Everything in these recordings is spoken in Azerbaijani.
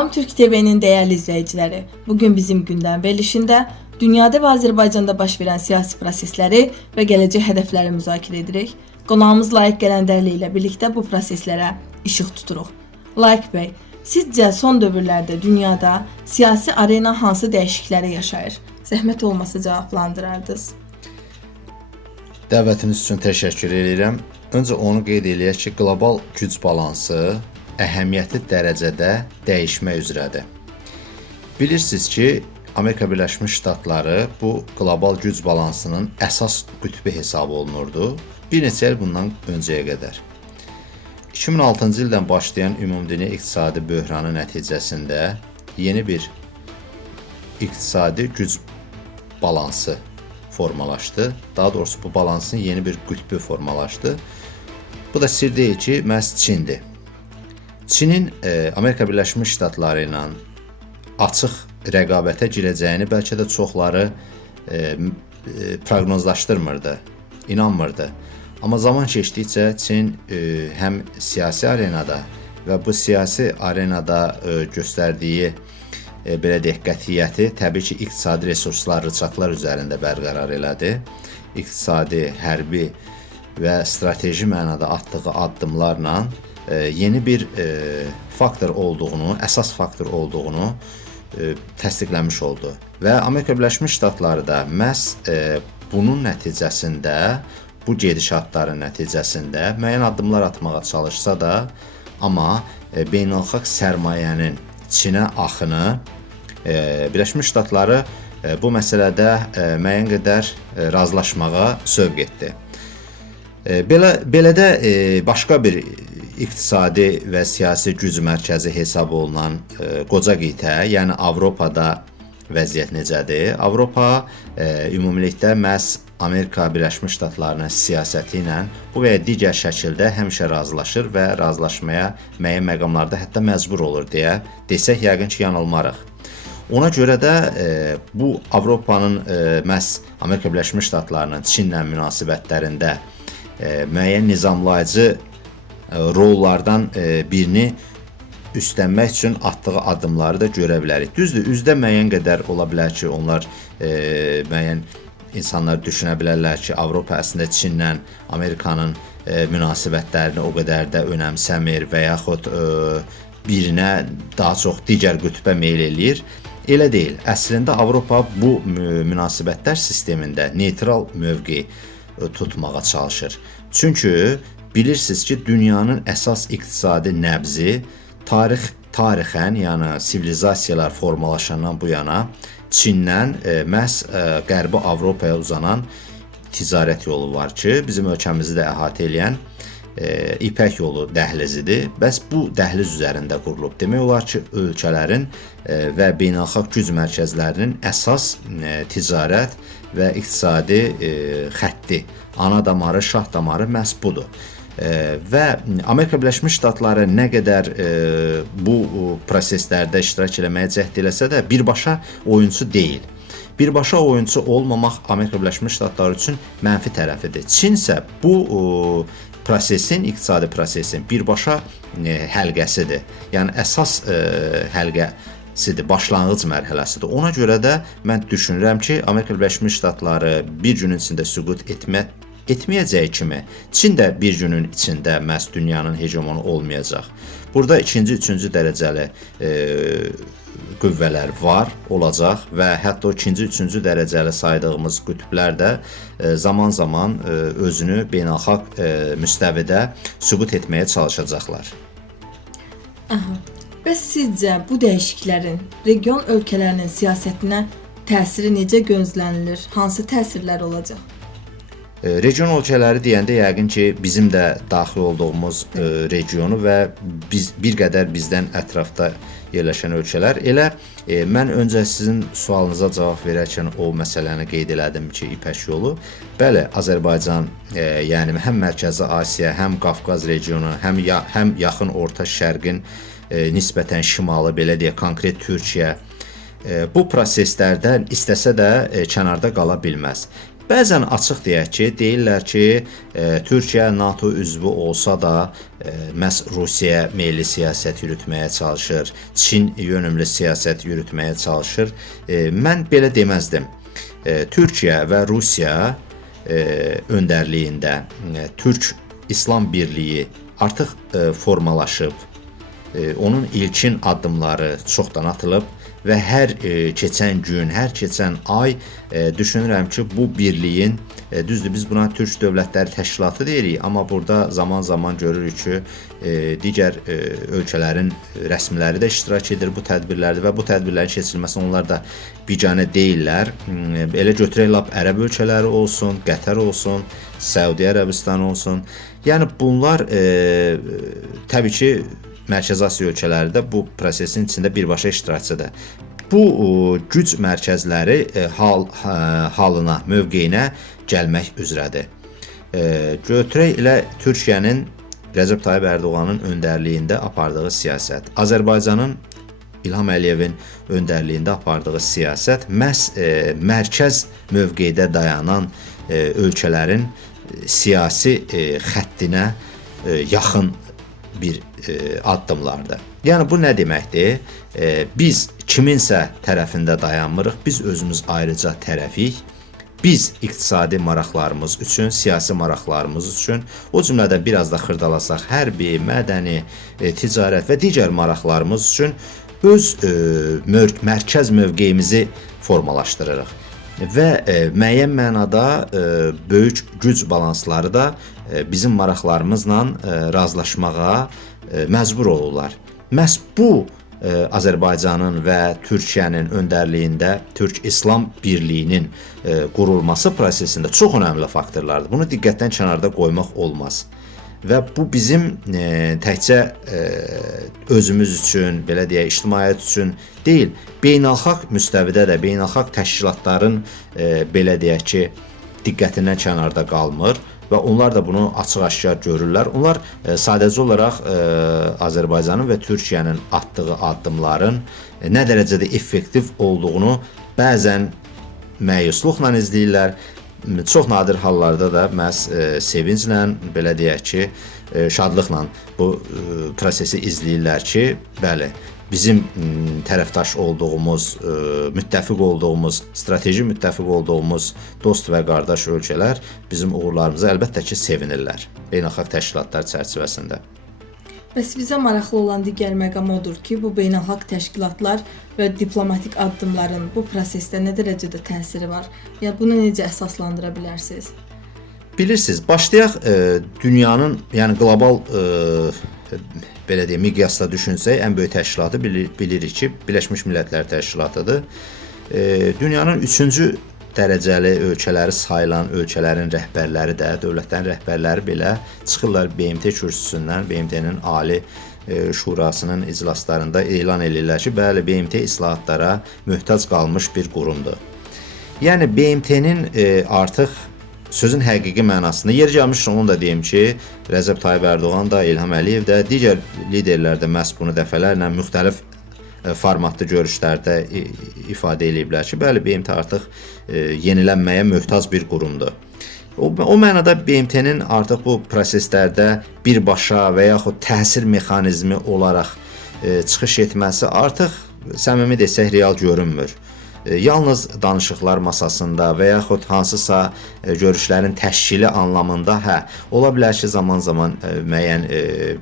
Salam Türk TV'nin değerli izleyicileri. Bugün bizim gündem verilişinde dünyada ve Azərbaycanda baş verən siyasi prosesləri və gələcək hədəfləri müzakirə edirik. Qonağımız Layiq Qələndərli ilə birlikdə bu proseslərə işıq tuturuq. Layiq bəy, sizcə son dövrlərdə dünyada siyasi arena hansı dəyişiklikləri yaşayır? Zəhmət olmasa cavablandırardınız. Dəvətiniz üçün təşəkkür edirəm. Öncə onu qeyd eləyək ki, qlobal güc balansı əhəmiyyətli dərəcədə dəyişmək üzrədir. Bilirsiniz ki, Amerika Birləşmiş Ştatları bu qlobal güc balansının əsas qütbü hesab olunurdu bir neçə il bundan öncəyə qədər. 2006-cı ildən başlayan ümumdünya iqtisadi böhranı nəticəsində yeni bir iqtisadi güc balansı formalaşdı. Daha doğrusu bu balansın yeni bir qütbü formalaşdı. Bu da sir deyil ki, məhz Çindir. Çinin Amerika Birləşmiş Ştatları ilə açıq rəqabətə girəcəyini bəlkə də çoxları proqnozlaşdırmırdı, inanmırdı. Amma zaman keçdikcə Çin həm siyasi arenada və bu siyasi arenada göstərdiyi belə deyək qətiyyəti təbii ki, iqtisadi resurslar, rıçaqlar üzərində bərqərar elədi. İqtisadi, hərbi və strateji mənada atdığı addımlarla yeni bir faktor olduğunu, əsas faktor olduğunu təsdiqləmiş oldu. Və Amerika Birləşmiş Ştatları da məhz bunun nəticəsində, bu gedişatların nəticəsində müəyyən addımlar atmağa çalışsa da, amma beynəlxalq sərmayənin Çinə axını Birləşmiş Ştatları bu məsələdə müəyyən qədər razılaşmağa sövq etdi. Belə də başqa bir iqtisadi və siyasi güc mərkəzi hesab olunan qoca qitə, yəni Avropada vəziyyət necədir? Avropa ümumilikdə məhz Amerika Birləşmiş Ştatlarının siyasəti ilə bu və ya digər şəkildə həmişə razılaşır və razılaşmaya müəyyən məqamlarda hətta məcbur olur deyə desək yəqin ki, yanılmarıq. Ona görə də bu Avropanın məhz Amerika Birləşmiş Ştatlarının Çinlə münasibətlərində müəyyən nizamlayıcı rollardan birini üstlənmək üçün atdığı addımları da görə bilərik. Düzdür, üzdə müəyyən qədər ola bilər ki, onlar müəyyən insanlar düşünə bilərlər ki, Avropa əslində Çinlə Amerikanın münasibətlərini o qədər də önəmsəmir və yaxud birinə daha çox digər qütbə meyl eləyir. Elə deyil. Əslində Avropa bu münasibətlər sistemində neytral mövqe tutmağa çalışır. Çünki bilirsiniz ki, dünyanın əsas iqtisadi nəbzi tarixən, yəni sivilizasiyalar formalaşandan bu yana Çindən məhz Qərbi Avropaya uzanan ticarət yolu var ki, bizim ölkəmizi də əhatə edən İpək yolu dəhlizidir. Bəs bu dəhliz üzərində qurulub. Demək olar ki, ölkələrin və beynəlxalq güc mərkəzlərinin əsas ticarət və iqtisadi xətti, ana damarı, şah damarı məhz budur. Və Amerika Birləşmiş Ştatları nə qədər bu proseslərdə iştirak eləməyə cəhd eləsə də birbaşa oyunçu deyil. Birbaşa oyunçu olmamaq Amerika Birləşmiş Ştatları üçün mənfi tərəfidir. Çin isə bu prosesin, iqtisadi prosesin birbaşa həlqəsidir. Yəni əsas həlqəsidir, başlanğıc mərhələsidir. Ona görə də mən düşünürəm ki, Amerika Birləşmiş Ştatları bir günün içində süqut etməyəcəyi kimi Çin də bir günün içində məhz dünyanın hegemonu olmayacaq. Burada ikinci, üçüncü dərəcəli qüvvələr var, olacaq və hətta o ikinci, üçüncü dərəcəli saydığımız qütblər də zaman-zaman özünü beynəlxalq müstəvidə sübut etməyə çalışacaqlar. Bəs sizcə bu dəyişikliklərin region ölkələrinin siyasətinə təsiri necə gözlənilir? Hansı təsirlər olacaq? Region ölkələri deyəndə yəqin ki, bizim də daxil olduğumuz regionu və bir qədər bizdən ətrafda yerləşən ölkələr. Elə mən öncə sizin sualınıza cavab verərkən o məsələni qeyd elədim ki, İpək yolu. Bəli, Azərbaycan, yəni həm Mərkəzi Asiya, həm Qafqaz regionu, həm yaxın Orta Şərqin nisbətən şimalı, belə deyək, konkret Türkiyə bu proseslərdən istəsə də kənarda qala bilməz. Bəzən açıq deyək ki, deyirlər ki, Türkiyə NATO üzvü olsa da məhz Rusiyaya meyilli siyasət yürütməyə çalışır, Çin yönümlü siyasət yürütməyə çalışır. Mən belə deməzdim. Türkiyə və Rusiya öndərliyində Türk İslam Birliyi artıq formalaşıb, onun ilkin addımları çoxdan atılıb və hər keçən gün, hər keçən ay düşünürəm ki, bu birliyin, düzdür biz buna Türk Dövlətləri Təşkilatı deyirik, amma burada zaman-zaman görürük ki, digər ölkələrin rəsmiləri də iştirak edir bu tədbirlərdə və bu tədbirlərin keçirilməsi onlar da biganə deyirlər. Elə götürək lap ərəb ölkələri olsun, Qətər olsun, Səudiyyə Ərəbistanı olsun. Yəni bunlar təbii ki, Mərkəzi Asiya ölkələri də bu prosesin içində birbaşa iştirakçıdır. Bu güc mərkəzləri halına, mövqeyinə gəlmək üzrədir. Götürək elə Türkiyənin Rəcəb Tayyip Ərdoğanın öndərliyində apardığı siyasət, Azərbaycanın İlham Əliyevin öndərliyində apardığı siyasət məhz mərkəz mövqeydə dayanan ölkələrin siyasi xəttinə yaxın bir addımlardır. Yəni bu nə deməkdir? Biz kiminsə tərəfində dayanmırıq, biz özümüz ayrıca tərəfik. Biz iqtisadi maraqlarımız üçün, siyasi maraqlarımız üçün, o cümlədən biraz da xırdalasaq, hərbi, mədəni, ticarət və digər maraqlarımız üçün öz mərkəz mövqeyimizi formalaşdırırıq. Və müəyyən mənada böyük güc balansları da bizim maraqlarımızla razılaşmağa məcbur olurlar. Məhz bu Azərbaycanın və Türkiyənin öndərliyində Türk İslam Birliyinin qurulması prosesində çox önəmli faktorlardır. Bunu diqqətdən kənarda qoymaq olmaz. Və bu bizim təkcə özümüz üçün, belə deyək, ictimaiyyət üçün deyil, beynəlxalq müstəvidə də, beynəlxalq təşkilatların belə deyək ki, diqqətindən kənarda qalmır və onlar da bunu açıq-aşkar görürlər. Onlar sadəcə olaraq Azərbaycanın və Türkiyənin atdığı addımların nə dərəcədə effektiv olduğunu bəzən məyusluqla izləyirlər. Çox nadir hallarda da məhz sevinclə, belə deyək ki, şadlıqla bu prosesi izləyirlər ki, bəli, bizim tərəfdaş olduğumuz, müttəfiq olduğumuz, strateji müttəfiq olduğumuz dost və qardaş ölkələr bizim uğurlarımıza əlbəttə ki, sevinirlər beynəlxalq təşkilatlar çərçivəsində. Bəs bizə maraqlı olan digər məqam odur ki, bu beynəlxalq təşkilatlar və diplomatik addımların bu prosesdə nə dərəcədə təsiri var? Yəni bunu necə əsaslandıra bilərsiniz? Bilirsiniz, başlayaq dünyanın, yəni qlobal belə deyək, miqyasda düşünsək, ən böyük təşkilatı bilirik ki, Birləşmiş Millətlər Təşkilatıdır. Dünyanın 3-cü dərəcəli ölkələri sayılan ölkələrin rəhbərləri də, dövlətlərin rəhbərləri belə çıxırlar BMT kürsüsündən, BMT-nin Ali Şurasının iclaslarında elan edirlər ki, bəli, BMT islahatlara möhtac qalmış bir qurumdur. Yəni BMT-nin artıq sözün həqiqi mənasında, yer gəlmişkən onu da deyim ki, Rəcəb Tayyip Ərdoğan da, İlham Əliyev də, digər liderlər də məhz bunu dəfələrlə müxtəlif formatlı görüşlərdə ifadə ediblər ki, bəli, BMT artıq yenilənməyə möhtac bir qurumdur. O mənada BMT-nin artıq bu proseslərdə birbaşa və yaxud təsir mexanizmi olaraq çıxış etməsi artıq səmimi desək real görünmür. Yalnız danışıqlar masasında və yaxud hansısa görüşlərin təşkili anlamında ola bilər ki, zaman-zaman müəyyən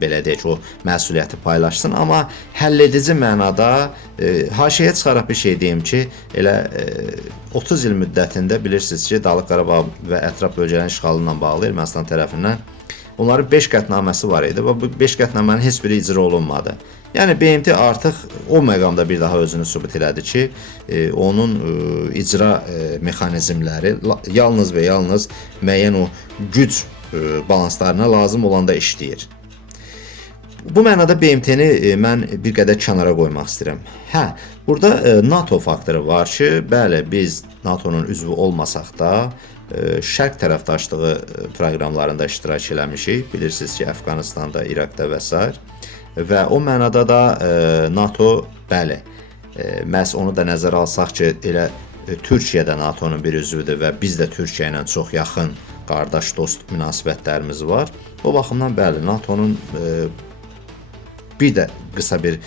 belə deyək o məsuliyyəti paylaşsın, amma həlledici mənada haşiyə çıxaraq bir şey deyim ki, elə 30 il müddətində bilirsiniz ki, Dağlıq Qarabağ və ətraf bölgələrin işğalı ilə bağlı Ermənistan tərəfindən onların 5 qətnaməsi var idi və bu 5 qətnamənin heç biri icra olunmadı. Yəni BMT artıq o məqamda bir daha özünü sübut elədi ki, onun icra mexanizmləri yalnız və yalnız müəyyən o güc balanslarına lazım olanda işləyir. Bu mənada BMT-ni mən bir qədər kənara qoymaq istəyirəm. Burada NATO faktoru var ki, bəli, biz NATO-nun üzvü olmasaq da şərq tərəfdaşlığı proqramlarında iştirak eləmişik. Bilirsiniz ki, Əfqanistanda, İraqda və s. Və o mənada da NATO, bəli, məhz onu da nəzərə alsaq ki, elə Türkiyə də NATO-nun bir üzvüdür və biz də Türkiyə ilə çox yaxın qardaş, dost münasibətlərimiz var. O baxımdan bəli, NATO-nun bir də qısa bir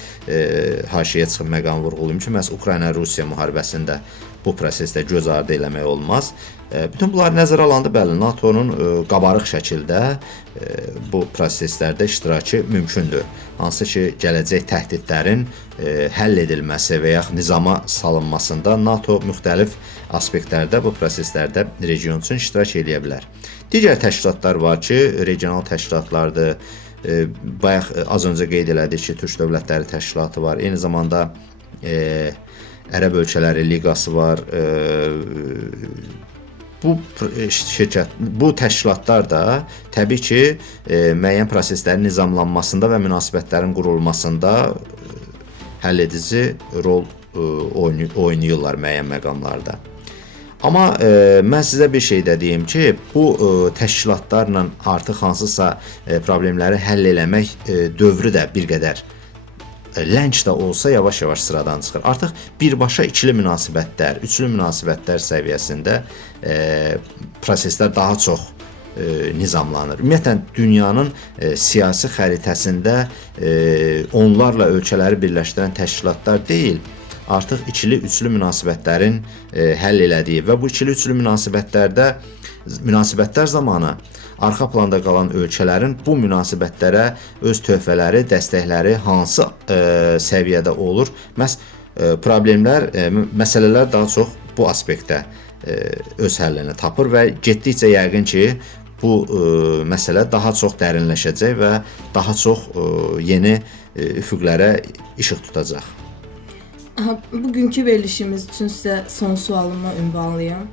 haşiyə çıxıb məqam vurğulayım ki, məhz Ukrayna-Rusiya müharibəsində bu prosesdə göz ardı eləmək olmaz. Bütün bunları nəzərə alanda bəli, NATO-nun qabarıq şəkildə bu proseslərdə iştirakı mümkündür. Hansı ki, gələcək təhdidlərin həll edilməsi və yaxud nizama salınmasında NATO müxtəlif aspektlərdə bu proseslərdə region üçün iştirak edə bilər. Digər təşkilatlar var ki, regional təşkilatlardır. Bayaq az öncə qeyd elədik ki, Türk Dövlətləri Təşkilatı var. Eyni zamanda Ərəb Ölkələri Liqası var. Bu təşkilatlar da təbii ki, müəyyən proseslərin nizamlanmasında və münasibətlərin qurulmasında həll edici rol oynayırlar müəyyən məqamlarda. Amma mən sizə bir şey də deyim ki, bu təşkilatlarla artıq hansısa problemləri həll eləmək dövrü də bir qədər lənc də olsa yavaş-yavaş sıradan çıxır. Artıq birbaşa ikili münasibətlər, üçlü münasibətlər səviyyəsində proseslər daha çox nizamlanır. Ümumiyyətlə, dünyanın siyasi xəritəsində onlarla ölkələri birləşdirən təşkilatlar deyil, artıq ikili-üçlü münasibətlərin həll elədiyi və bu ikili-üçlü münasibətlər zamanı arxa planda qalan ölkələrin bu münasibətlərə öz töhfələri, dəstəkləri hansı səviyyədə olur? Məhz problemlər, məsələlər daha çox bu aspektdə öz həllini tapır və getdikcə yəqin ki, bu məsələ daha çox dərinləşəcək və daha çox yeni üfüqlərə işıq tutacaq. Bugünkü verilişimiz üçün sizə son sualımı ünvanlayım.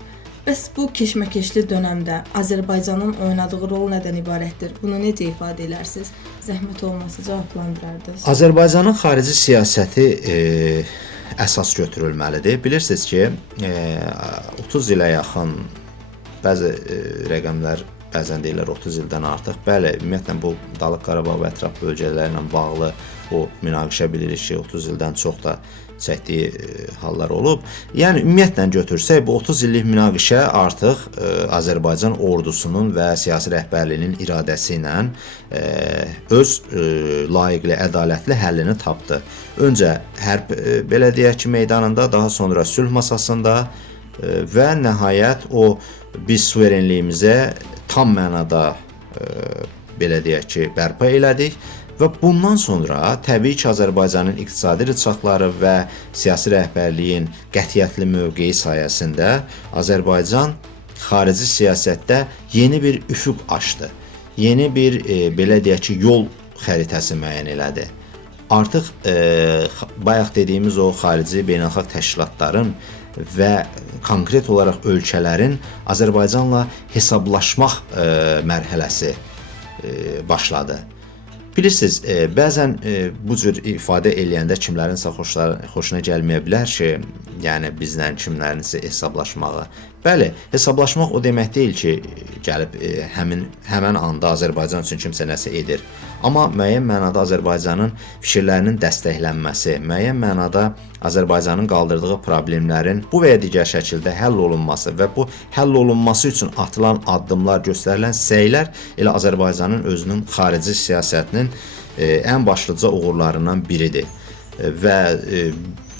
Bəs bu keşməkeşli dönəmdə Azərbaycanın oynadığı rol nədən ibarətdir? Bunu necə ifadə edərsiniz? Zəhmət olmasa cavablandırardınız. Azərbaycanın xarici siyasəti əsas götürülməlidir. Bilirsiniz ki, 30 ilə yaxın bəzi rəqəmlər bəzən deyirlər 30 ildən artıq. Bəli, ümumiyyətlə bu Dağlıq Qarabağ və ətraf bölgələri ilə bağlı o münaqişə bilirik ki, 30 ildən çox da çəkdiyi hallar olub. Yəni ümumiyyətlə götürsək, bu 30 illik münaqişə artıq Azərbaycan ordusunun və siyasi rəhbərliyinin iradəsi ilə öz layiqli, ədalətli həllini tapdı. Öncə hərb belə deyək ki, meydanında, daha sonra sülh masasında və nəhayət o biz suverenliyimizə tam mənada belə deyək ki, bərpa elədik. Və bundan sonra təbii ki, Azərbaycanın iqtisadi rıçaqları və siyasi rəhbərliyin qətiyyətli mövqeyi sayəsində Azərbaycan xarici siyasətdə yeni bir üfüq açdı. Yeni bir, belə deyək ki, yol xəritəsi müəyyən elədi. Artıq bayaq dediyimiz o xarici beynəlxalq təşkilatların və konkret olaraq ölkələrin Azərbaycanla hesablaşmaq mərhələsi başladı. Bilirsiniz, bəzən bu cür ifadə eləyəndə kimlərinsə xoşuna gəlməyə bilər ki, yəni bizlə kimlərinsə hesablaşmağı. Bəli, hesablaşmaq o demək deyil ki, gəlib həmən anda Azərbaycan üçün kimsə nəsə edir. Amma müəyyən mənada Azərbaycanın fikirlərinin dəstəklənməsi, müəyyən mənada Azərbaycanın qaldırdığı problemlərin bu və ya digər şəkildə həll olunması və bu həll olunması üçün atılan addımlar, göstərilən səylər elə Azərbaycanın özünün xarici siyasətinin ən başlıca uğurlarından biridir. Və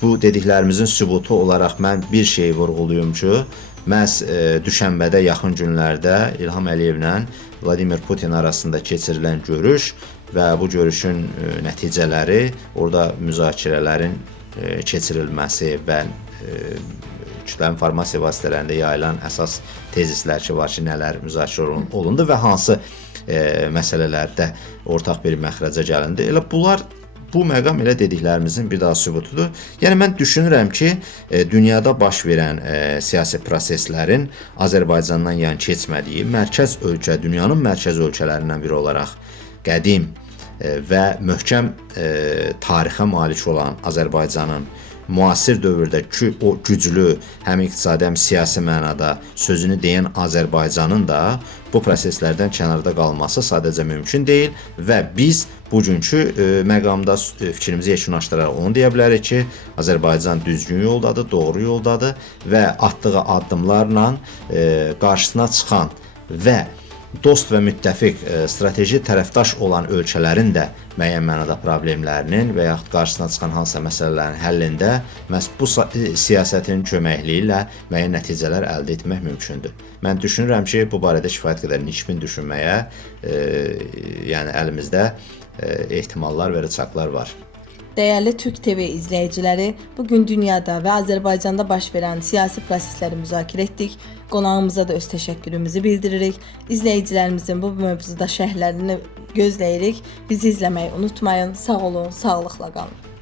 bu dediklərimizin sübutu olaraq mən bir şey vurğuluyum ki, məhz düşənbədə yaxın günlərdə İlham Əliyevlə Vladimir Putin arasında keçirilən görüş və bu görüşün nəticələri, orada müzakirələrin keçirilməsi və kütləvi informasiya vasitələrində yayılan əsas tezislər ki, var ki, nələr müzakirə olundu və hansı məsələlərdə ortaq bir məxrəcə gəlindi. Elə bunlar bu məqam elə dediklərimizin bir daha sübutudur. Yəni mən düşünürəm ki, dünyada baş verən siyasi proseslərin Azərbaycandan yan keçmədiyi mərkəz ölkə, dünyanın mərkəz ölkələrindən biri olaraq qədim və möhkəm tarixə malik olan Azərbaycanın müasir dövrdə o güclü, həm iqtisadi, həm siyasi mənada sözünü deyən Azərbaycanın da bu proseslərdən kənarda qalması sadəcə mümkün deyil və biz bugünkü məqamda fikrimizi yekunlaşdıraraq onu deyə bilərik ki, Azərbaycan düzgün yoldadır, doğru yoldadır və atdığı addımlarla qarşısına çıxan və dost və müttəfiq, strateji tərəfdaş olan ölkələrin də müəyyən mənada problemlərinin və yaxud qarşısına çıxan hansısa məsələlərin həllində məhz bu siyasətin köməkliyi ilə müəyyən nəticələr əldə etmək mümkündür. Mən düşünürəm ki, bu barədə kifayət qədər nikbin düşünməyə, yəni əlimizdə ehtimallar və rıçaqlar var. Dəyərli Türk TV izləyiciləri, bugün dünyada və Azərbaycanda baş verən siyasi prosesləri müzakirə etdik. Qonağımıza da öz təşəkkürümüzü bildiririk. İzləyicilərimizin bu mövzuda şərhlərini gözləyirik. Bizi izləməyi unutmayın. Sağ olun, sağlıqla qalın.